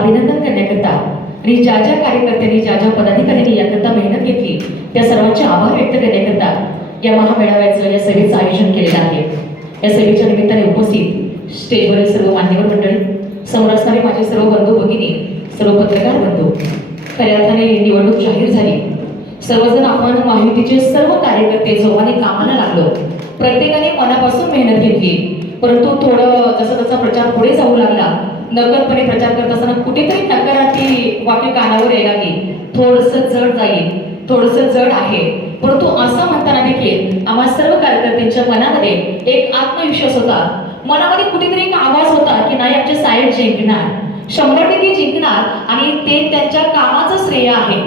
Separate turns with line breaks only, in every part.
अभिनंदन करण्याकरता आणि ज्या ज्या कार्यकर्त्यांनी ज्या ज्या पदाधिकाऱ्यांनी याकरता मेहनत घेतली त्या सर्वांचे आभार व्यक्त करण्याकरता या महामेळाव्याचं या सभेचं आयोजन केलेलं आहे. या सभेच्या निमित्ताने उपस्थित स्टेजवरील सर्व मान्यवर मंडळी समोर असणारे माझे सर्व बंधू भगिनी सर्व पत्रकार बंधू खऱ्या अर्थाने निवडणूक जाहीर झाली. सर्वजण आपण माहितीचे सर्व कार्यकर्ते जोमाने कामाला लागलो. प्रत्येकाने मनापासून मेहनत घेतली. परंतु थोडं जसं जसा प्रचार पुढे जाऊ लागला नकळतपणे प्रचार करत असताना कुठेतरी नकाराती वाक्य कानावर यायला की थोडंसं जड जाईल. थोडंसं जड आहे. परंतु असं म्हणताना देखील आम्हा सर्व कार्यकर्त्यांच्या मनामध्ये एक आत्मविश्वास होता. मनामध्ये कुठेतरी एक आवाज होता की नाही आमचे साहेब जिंकणार. शंभर टक्के जिंकणार आणि ते त्यांच्या कामाचं श्रेय आहे.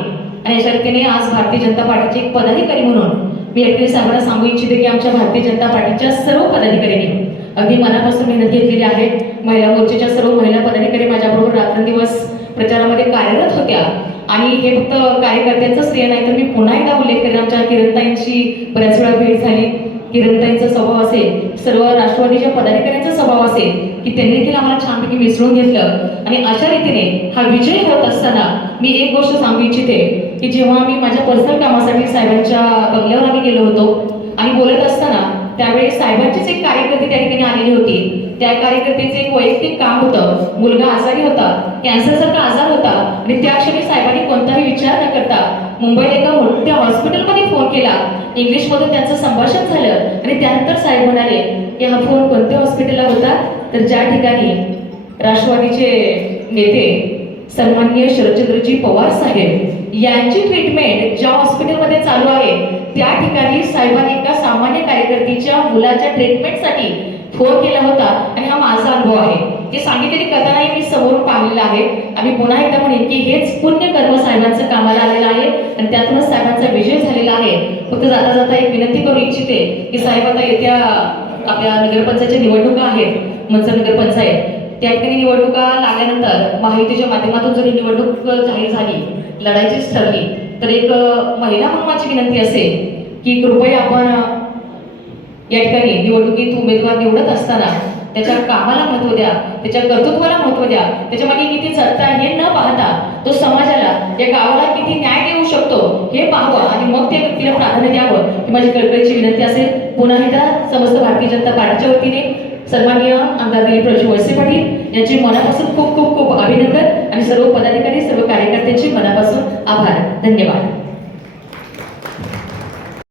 आणि अशा रीतीने आज भारतीय जनता पार्टीचे एक पदाधिकारी म्हणून मी एकटे साहेबांना सांगू इच्छिते की आमच्या भारतीय जनता पार्टीच्या सर्व पदाधिकाऱ्यांनी अगदी मनापासून मेहनत घेतलेली आहे महिला मोर्चाच्या सर्व महिला पदाधिकारी माझ्याबरोबर रात्रंदिवस प्रचारामध्ये कार्यरत होत्या. आणि हे फक्त कार्यकर्त्यांचं श्रेय नाही तर मी पुन्हा एकदा उल्लेख करेन आमच्या किरणताईंची बऱ्याच वेळा भेट झाली. किरणताईंचा स्वभाव असेल सर्व राष्ट्रवादीच्या पदाधिकाऱ्यांचा स्वभाव असेल की त्यांनी देखील आम्हाला छानपैकी मिसळून घेतलं. आणि अशा रीतीने हा विजय होत असताना मी एक गोष्ट सांगू इच्छिते की जेव्हा मी माझ्या पर्सनल कामासाठी साहेबांच्या बंगल्यावर आम्ही गेलो होतो आणि बोलत असताना त्यावेळी साहेबांचीच एक कार्यकर्ती त्या ठिकाणी आलेली होती. त्या कार्यकर्तीचे एक वैयक्तिक काम होतं. मुलगा आजारी होता कॅन्सरसारखा आजार होता आणि त्या क्षणी साहेबांनी कोणताही विचार न करता मुंबईत एका मोठ्या हॉस्पिटलमध्ये फोन केला. इंग्लिशमधून त्यांचं संभाषण झालं आणि त्यानंतर साहेब म्हणाले की हा फोन कोणत्या हॉस्पिटलला होता? तर ज्या ठिकाणी राष्ट्रवादीचे नेते सन्माननीय शरदचंद्रजी पवार यांची ट्रीटमेंट ज्या हॉस्पिटलमध्ये चालू आहे त्या ठिकाणी साहेबांनी एका सामान्य कार्यकर्तीच्या मुलाच्या ट्रीटमेंटसाठी फोन केला होता आणि हा माझा अनुभव आहे. ते सांगितलेली कथाही मी समोर पाहिलेलं आहे. आणि पुन्हा एकदा म्हणेन की हेच पुण्य कर्म साहेबांचं कामाला आलेलं आहे आणि त्यातूनच साहेबांचा विजय झालेला आहे. फक्त जाता जाता एक विनंती करू इच्छिते की साहेब आता येत्या आपल्या नगरपंचायतच्या निवडणुका आहेत मनसर नगरपंचायत. त्या ठिकाणी निवडणुका लागल्यानंतर माहितीच्या माध्यमातून जर निवडणूक जाहीर झाली लढायचीच ठरली तर एक महिला म्हणून माझी विनंती असेल की कृपया आपण या ठिकाणी निवडणुकीत उमेदवार निवडत असताना त्याच्या कामाला महत्त्व द्या त्याच्या कर्तृत्वाला महत्त्व द्या त्याच्यामागे किती चढता हे न पाहता तो समाजाला या गावाला किती न्याय देऊ शकतो हे पाहावं आणि मग त्या व्यक्तीला प्राधान्य द्यावं ही माझी कळकळीची विनंती असेल. पुन्हा एकदा समस्त भारतीय जनता पार्टीच्या वतीने सन्माननीय आमदार दिलीप राजू वळसे पाटील यांचे मनापासून खूप खूप खूप अभिनंदन आणि सर्व पदाधिकारी सर्व धन्यवाद.